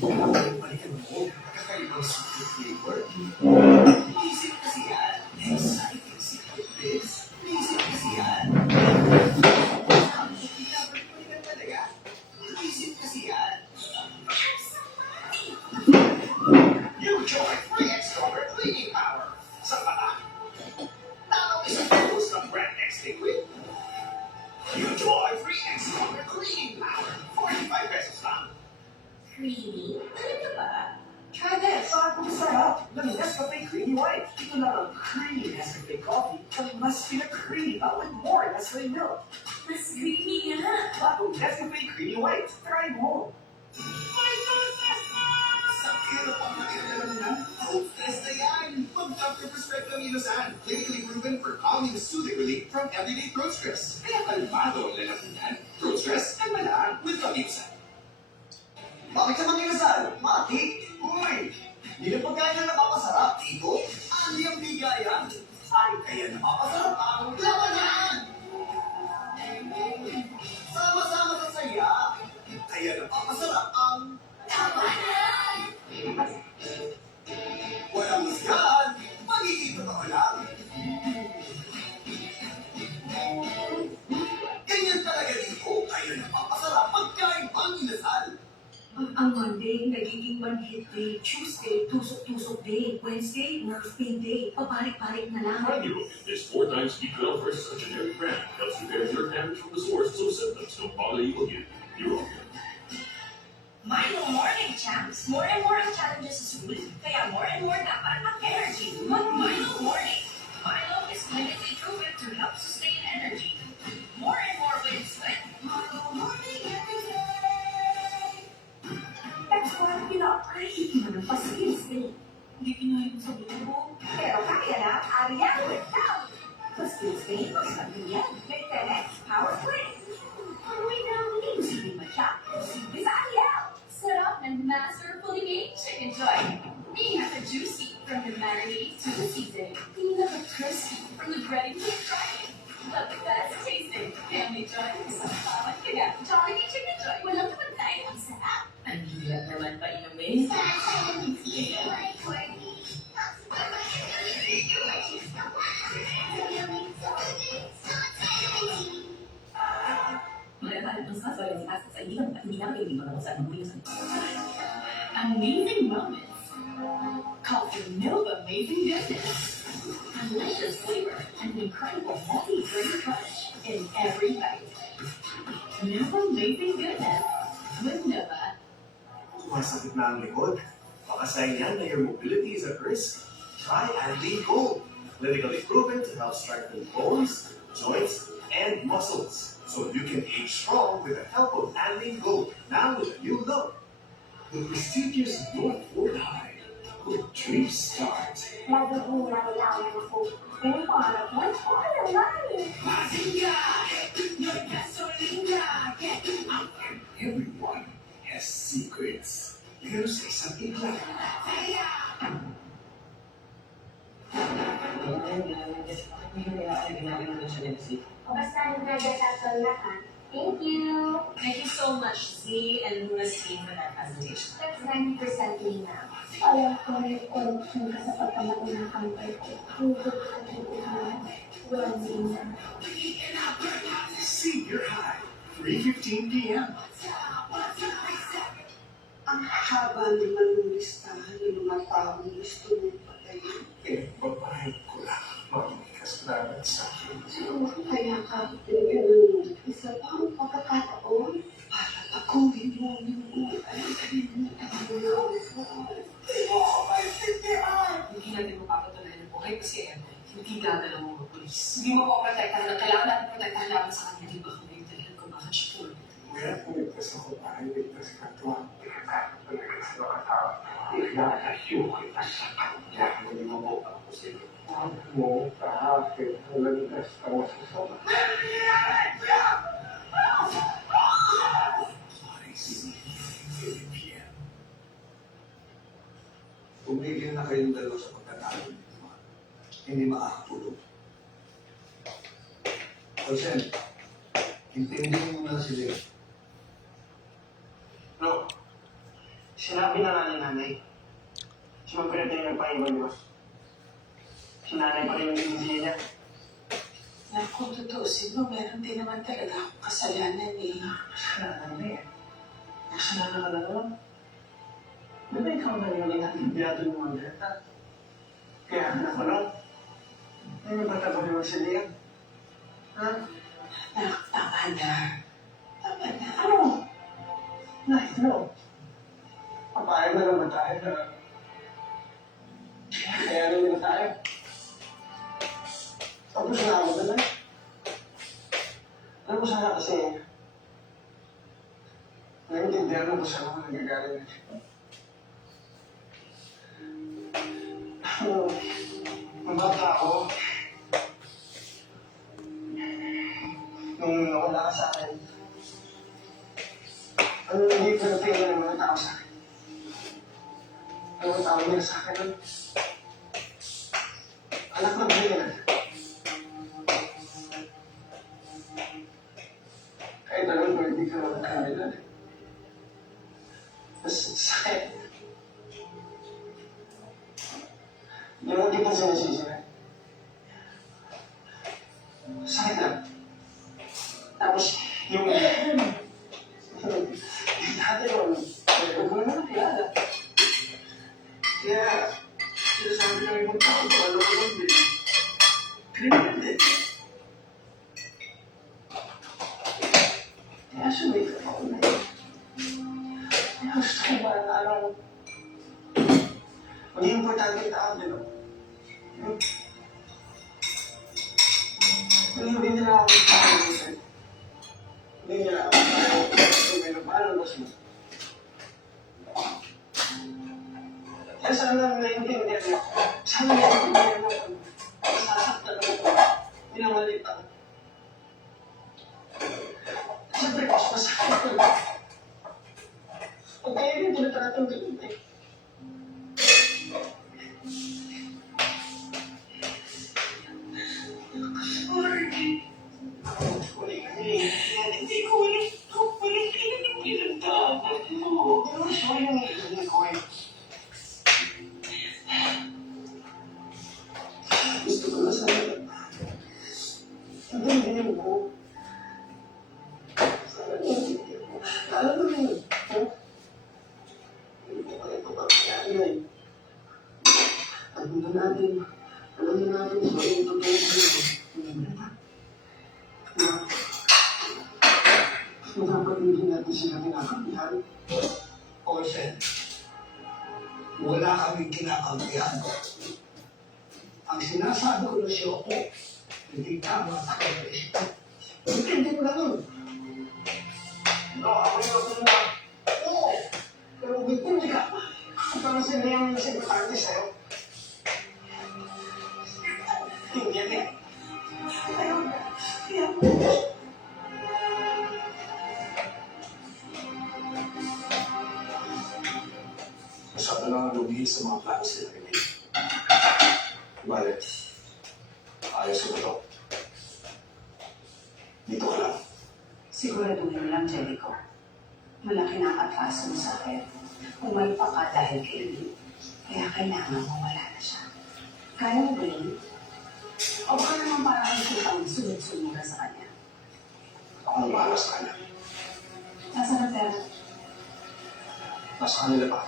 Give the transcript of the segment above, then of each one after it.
Balikan mo, kakaibang secret flavor. Isip kasi yan. Exciting secret bliss. Isip kasi yan. Balikan talaga. Isip kasi yan. New Joy Free Extra Cleaning Power. Sa pata. Now is a focus ng Brand X Liquid. New Joy Free Extra Cleaning Power. 45 pesos lang. Creamy? Ano ba? Try this! Bago masarap! The Nescafe Creamy White. Ito na ang creamy Nescafe coffee na mas pinag-creamy with more Nescafe milk. Mas creamy nga. Bago Nescafe Creamy White. Try mo! Sa hirap ang nakilala na, Hope Stress na yan! Pag-doctor prescribed ng Ilosan. Clinically proven for calming the soothing relief from everyday throat stress. Kaya kalmado ang lalamunan. Throat stress ay malaan with Ilosan. Bakit sa mga Ilosan? Mati? Uy! Hindi na pagkain na napapasarap. Ito? Ano yung bigayan? Ay, kaya napapasarap ang labanan! Sama-sama sa saya. Kaya napapasarap ang labanan! Walang musgan, magiging totoo lang. Ganyan talaga dito, kaya napapasarap pagkain ang inasal. Ang Monday, nagiging one-hit day. Tuesday, tusok-tusok day. Wednesday, nerve pain day. Pabalik-balik na lang. Ibuprofen is 4 times B12 versus a generic brand. Helps repair nerve damage from the source so symptoms don't bother you again. You're okay. Milo Morning Champs. More and more ang challenges sa week. Kaya more and more dapat mag-energy. Mag-Milo Morning. Milo is clinically proven to help sustain energy. More and more wins with Milo Morning every day. Extra pina-appreciate mo ng paskils eh. Hindi pinayang sa bubo. Pero kaya na, Ariel with Down. Paskils eh, mas yan. May 10x power play. Pag-uwi na ang hindi musibig ba siya? Musibig sa Ariel. Sarap ng masterfully made chicken joy. Pinaka-juicy from the marinade to the seasoning. Pinaka-crispy from the breading to the frying. The best tasting family joy sa bawat kaya. Jollibee Chicken Joy. Walang kapantay ang sarap. Ang hirap naman pa inumin. Malalaman ang sa soya sa sa ilang at hindi namin mga sa mga sa Amazing moments. Coffee Nova Amazing Goodness. Delicious flavor and incredible multi-grain crunch in every bite. Nova Amazing Goodness with Nova. Sumasakit na ang likod. Baka sign yan na your mobility is at risk. Try Andean Gold. Clinically proven to help strengthen bones, joints, and muscles. So you can age strong with the help of Andean Gold. Now with a new look. The prestigious North Fort High. Where dreams start. Mazinga! No gasolina! Everyone has secrets. Pero sa isang igla. Basta nagdadasal lahat. Thank you. Thank you so much, Z and Luna's team, for that presentation. That's 90% Lina. Alam ko may corruption ka sa pagkamatay ng kamay ko. Hugod ka kailangan. Well, Lina. Senior High. 3:15 p.m. Ang haba naman ng listahan ng mga taong gusto mong patayin. Eh, babae ko lang. Mamikas naman sa akin. Kaya ka pinagano'n isa pang pagkakataon para pakuhin mo yung buhay. Hindi natin mapapatuloy ng buhay kasi hindi gagalaw mo ng polis. Hindi mo maprotektahan ng kailangan natin protektahan naman sa kanya. Di ba kung may dalihan kung bakit siya po? Kaya pumitas ako para iligtas ka to. Pumitas na ka. Ilalayo kita sa kanya. Hindi mo mo ako sila. Ang mo kahapit nalagdas ka mo sa sama. Tumigil na kayong dalawa sa pagkatalo nito. Hindi makakatulog. Olsen, intindihin mo na sila. No. Sinabi na nga ni nanay. Siyempre ito yung nagpahibagos. Si nanay pa rin yung hindi niya. Kung tutuusin mo, meron din naman talaga akong kasalanan eh. Kasalanan na eh. Kasalanan ka na naman. Di ba ikaw na yung inakibyado ng mga bata? Kaya anak ko lang. Ano ba tabi naman si Liam? Ha? Tama na. Tama na. Ano? Nay, no. Papayag na naman tayo na kaya naman na tayo. Tapos na ako na lang. Alam mo sana kasi naiintindihan mo sa mga nagagaling na. Nung bata ako, nung nawala ka sa akin, ano hindi ko natingin ng mga tao sa akin? Ano ang tawag nila sa akin nun? Anak ng Brian. Kahit alam ko, hindi ka naman kanila. Mas sakit. Hindi mo kita sinisisi na. Sakit lang. Tapos, yung... dati yun, huwag mo naman kilala. Kaya, sinasabi ng ibang tao, paano ko lang din. Criminal din. Kaya sumikap ako na yun. Kaya gusto ko ba na alam, maging importante yung tao din, no? Hindi nila ako magpapalitan. Hindi nila ako magpapalitan. Paano ba siya? Kaya sana naiintindihan mo. Sana naiintindihan mo kung masasaktan ako. Minamalit ako. Siyempre, mas masakit ko. Huwag kayo rin tulitatang ganun eh. Hindi ko walang pinagdaanan mo. Sorry na hindi ko eh. Gusto ko na sana. Hindi mo. Sana hindi mo. Alam mo rin. Hindi ko kaya papapayagay. Alam na natin kung ano yung totoo sa'yo. Na dapat hindi natin sila kinakabihan. Orsen, wala kaming kinakampihan. Ang sinasabi ko na siya ako, hindi tama sa kanya. Hindi mo naman. Ako yung na. Oo. Pero hindi ka. Parang sila yung nasimpatante sa'yo. Hindi yan eh. Masyado lang ang lumihin sa mga plano sila rin. Bale, ayos ko ito. Dito ka lang. Siguraduhin lang, Jericho. Malaki na ang atras mo sa akin. Umalpa ka dahil kay Lee. Kaya kailangan mo wala na siya. Kaya mo ba yun? O baka naman parang kitang sunod-sunod ka sa kanya. Ako ang bahala sa kanya. Nasaan ang pera? Nasa kanila pa.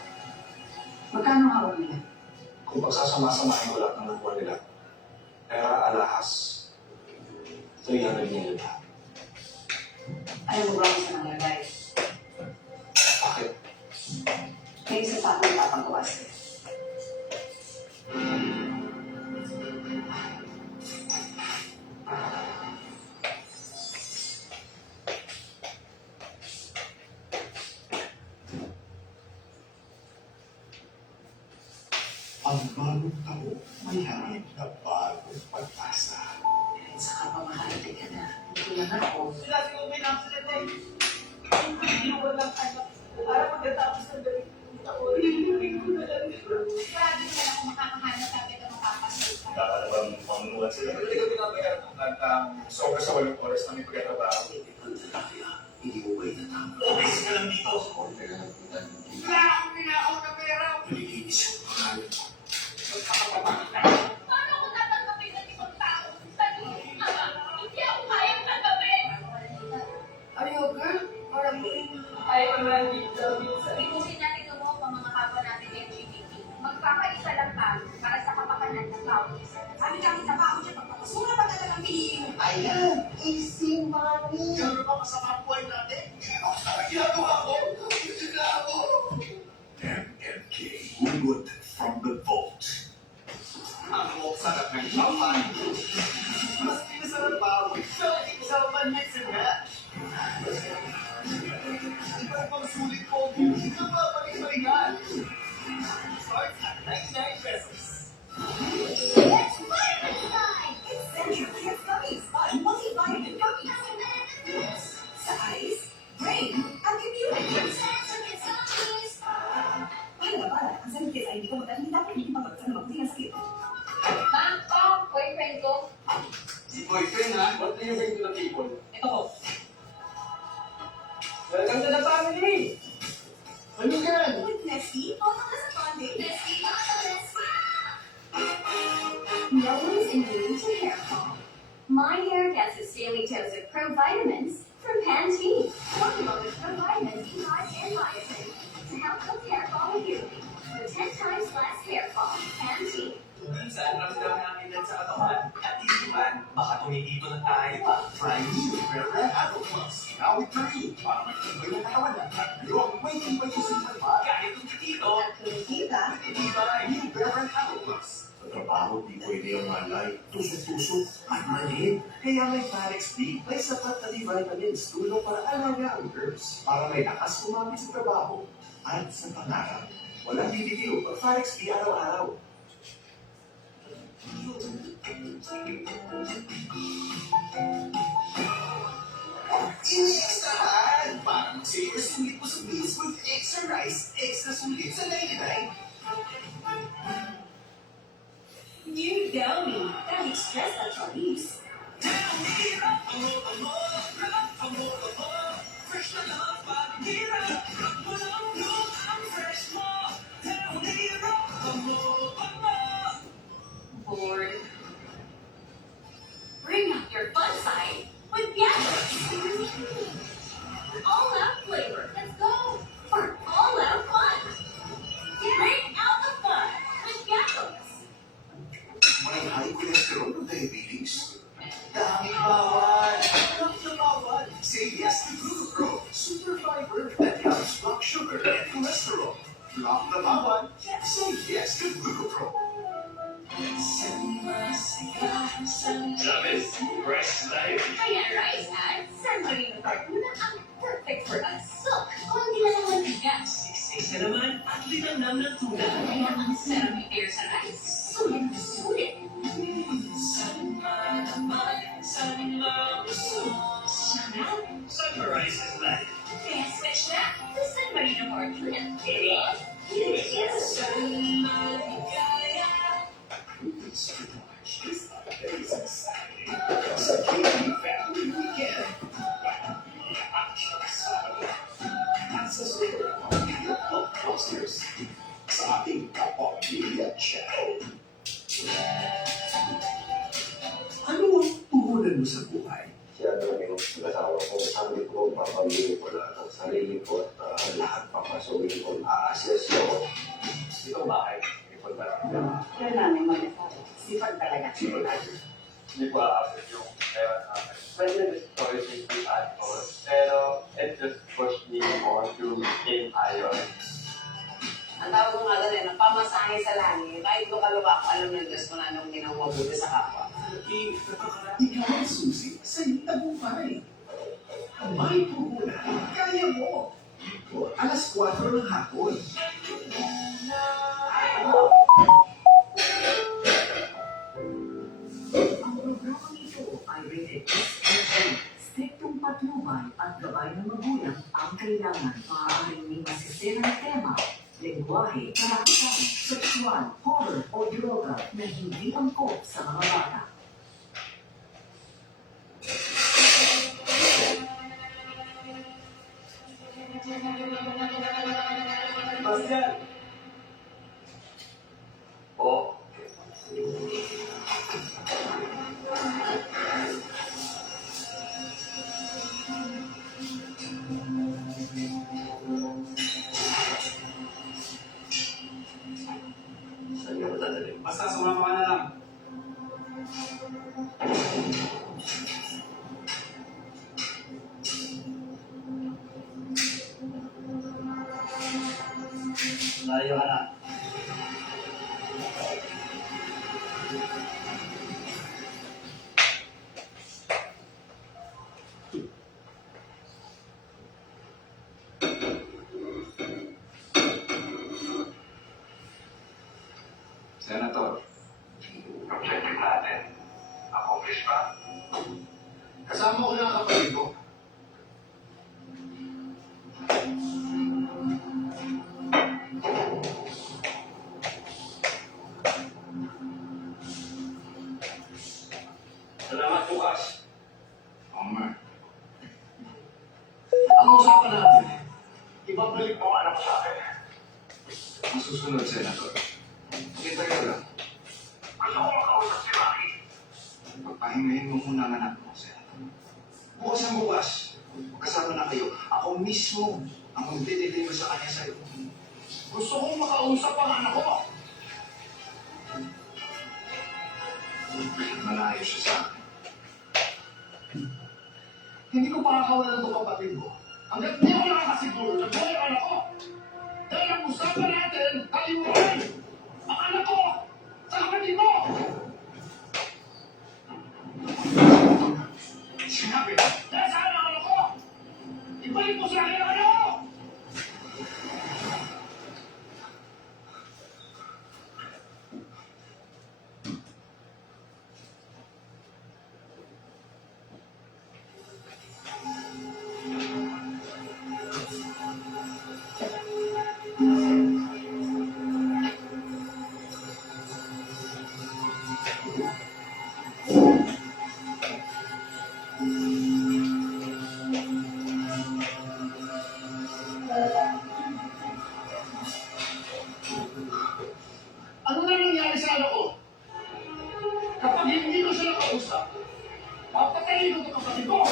Magkano hawak nila? Kung pagsasama-samahin ko lahat ng nakuha nila, pera, alahas, 300 million lahat. Alam mo ba kung saan naglagay? Bakit? May isa pa akong papagawa sa'yo. Ang bagong tao, mayaman na bagong pag-asa. Kahit sa kapamahali ka na, hindi lang ako. Sila si Umi lang sila tayo. Hindi mo lang anak. Para pagkatapos ng galing taon, hindi ko na lang. Grabe ka lang kung makakahanap kapit ang makapasok ka. Kakalabang pamunuan sila. Hindi ka binabayaran ng kantang sobra sa 8 oras na may pagkakabaho. Hindi mo ba itatama? Umayos ka lang dito. Order ka ng Wala akong Sabihin natin mo ang mga kapwa natin LGBT. Magkakaisa lang tayo para sa kapakanan ng bawat isa. Kami sa bawat isa, pagpapasura pa talaga ang piliin. Ayan! Easy money! Gano'n ba masama ang buhay natin? Ginagawa ko! Ginagawa ako! MMK Wood from the vault. Ang mga sarap ng champagne. Mas pinasarap pa ako. So, champagne mix and match. Iba-ibang sulit ko. Hindi ka babalik-balikan. Start at 99 pesos. It's vitamin time! It's Central Kids Gummies by Multivitamin Gummies. Sa eyes, brain, at community. Central Kids Gummies! Ano nga pala, ang Central Kids ay hindi ko magdalhin dapat hindi pagpagsan ng mabuti na sakit. Boyfriend ko. Si boyfriend ha? What do you bring to the table? Ito po. Welcome to the family! Ano yan? With Nestle, photo ka sa Sunday. Nestle, also Nestle. No one's immune to hair fall. My hair gets its daily dose of provitamins from Pantene. Formula with provitamins, B5, and biotin to help with hair fall immunity. For 10 times less hair fall. Pantene. Minsan, ramdam namin yan sa katawan. At hindi man, baka tumigito na tayo pa. Try new Rare Apple Plus. Now with Marine. Para may tibay na katawan at yung may tibay yung simpan pa. Kahit yung kitito. At kumikita, Tibay. New Rare Apple Plus. Sa trabaho, di pwede ang malay. Tusok-tusok at maliit. Kaya may Parex B. May sapat na vitamins. Tulong para alaga ang herbs. Para may lakas kumapit sa trabaho. At sa pangarap. Walang bibitiw pag Parex B araw-araw. Iniextrahan! Para mag-save sulit mo sa bills with extra rice, extra sulit sa 99. new Downy. Dahil stress at release. Bored. Bring out your fun side with Gatos. All out flavor. Let's go for all out fun. Bring out the fun with Gatos. Walang high cholesterol o diabetes. Daming bawal! Alam na bawal! Say yes to Glucopro, super fiber that helps block sugar and cholesterol. Block the bawal, say yes to Glucopro. Sabi, fresh life. Kaya rice at San Marino Cartuna ang perfect for us. Look, konti na lang mantika. Isa naman at linamnam ng tuna. Kaya ang sarap i-pair sa rice. Sulit na sulit. Sarap. Sunrise is life. Kaya switch na to San Marino Cartuna. Yes, yes. This Saturday, sa KB Family Weekend. At sa Super Pamilya Blockbusters sa ating Kapamilya Channel. Ano ang puhunan mo sa buhay? Siya talaga yung nag-asawa ko. Sabi ko, papamili ko lahat ng sarili ko at lahat papasukin ko. Aassess ko. Ito bahay. Ipon talaga. Kaya namin mag-asawa. Sipag talaga. Hindi ko aabot yung pera sa akin. Pwede this choice is to add more. Pero it just pushed me on to gain iron. Ang tawag ko nga doon eh, pamasahe sa langit. Kahit luka-luka ko, alam ng Diyos kung anong ginawa buti sa kapwa. Ikaw ang susi sa iyong tagumpay. May puhunan, kaya mo. Ito, alas 4 ng hapon. Ang programang ito ay rated SRA. Striktong patnubay at gabay ng magulang ang kailangan. Maaaring may masisirang tema, lengguwahe, karakitan, sexual, horror o droga na hindi angkop sa mga bata. Bastian! Oh. Layo ka na. Senator, objective natin, accomplish ba? Kasama ko na ang kapatid ko. Salamat bukas. Omar. Ang usapan natin, ibabalik mo ang anak ko sa akin. Ang susunod, Senator. Hintay ka lang. Gusto ko makausap si Rocky. Pagpahingayin mo muna ang anak mo, Senator. Bukas ang bukas. Magkasama na kayo. Ako mismo ang magdideliver sa kanya sa'yo. Gusto kong makausap ang anak ko. Malayo siya sa akin. Hindi ko pakakawalan itong kapatid mo. Hanggat hindi ko nakakasiguro na buhay ang anak ko. Dahil ang usapan natin, kalimutan! Ang anak ko! Sa kapatid mo! Sinabi, dahil saan ang anak ko? Ibalik mo sa akin ang anak ko! Ano na nangyari sa anak ko? Kapag hindi ko siya nakausap, papatayin ko itong kapatid ko!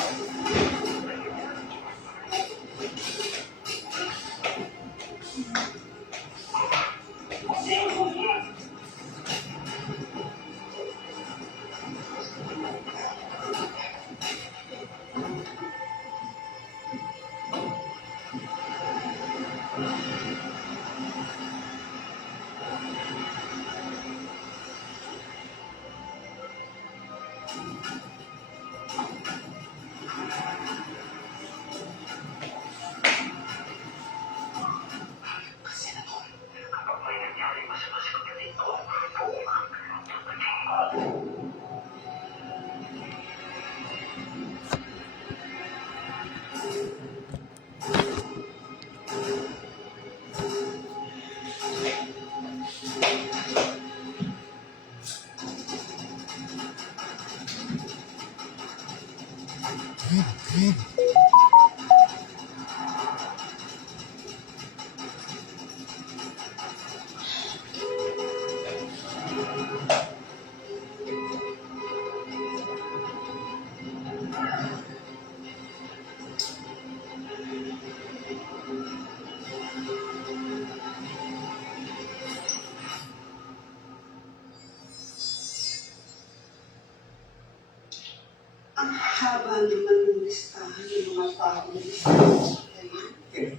Kasi ang susunod! Ang haba naman ng listahan ng mga taong listahan.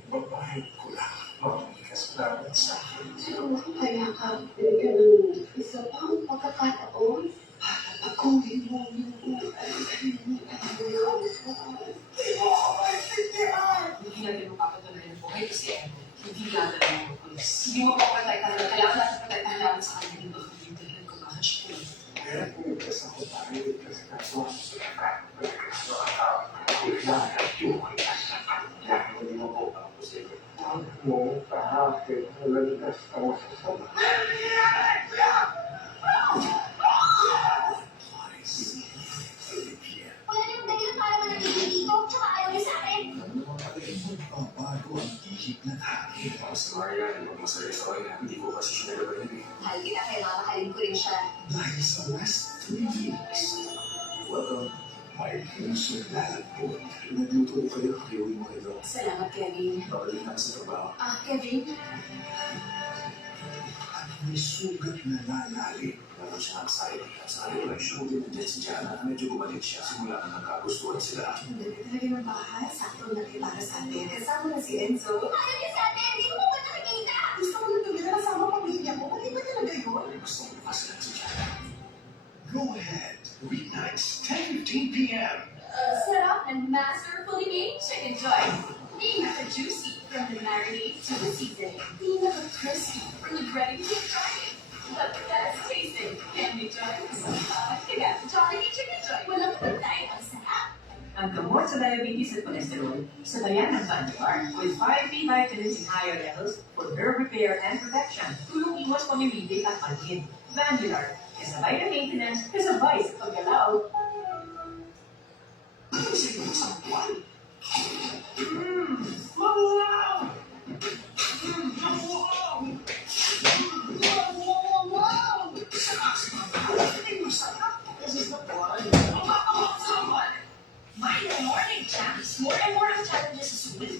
Babae ko lang. Makikas dapat sa akin. Siguro kaya ka binigyan ng isa pang pagkakataon para baguhin mo yung Hindi natin mapapatuloy ang buhay kasi hindi lahat ng mga polis. Hindi mo pa protektahan na kailangan natin protektahan namin sa kanya. Hindi ba kami yung dahilan kung bakit siya po? Kaya pumikas ako para iligtas ka po. Kaya hindi mo po ang posible. Huwag mo kahapin nalagdas ako sa sama. Wala namang dahilan para manatili dito, tsaka ayaw niya sa akin. Ano naman kapatid mo? Bago ang ihip ng hangin. Mas Marian, huwag masaya sa kanya. Hindi ko kasi siya nagagaling eh. Mahal kita, kaya mamahalin ko rin siya. Dahil sa last 3 weeks, welcome, may pusong lalagpon. Nagluto ko kayo, kayawin mo kayo. Salamat, Kevin. Babalik na sa trabaho. Kevin? At may sugat na lalalim. Meron siya nagsayo. Sa relasyon din din si Jana, medyo gumalit siya. Simula na nagkagustuhan sila. Hindi talaga ng bahay. Sakto na para sa atin. Kasama na si Enzo. Ayaw niya sa atin, hindi mo pa nakikita. Gusto ko na Pinaka-crispy from the breading to the frying. The best tasting candy joints. Kaya Jollibee Chicken Joy. Walang patay ang sarap. Ang gamot sa diabetes at cholesterol, sabayan ng Vanguard with 5 B vitamins in higher levels for nerve repair and protection. Tulong iwas pamimili at panhin. Vanguard, kasabay na maintenance, kasabay sa paggalaw. My morning champs, more and more ang challenges sa sulit.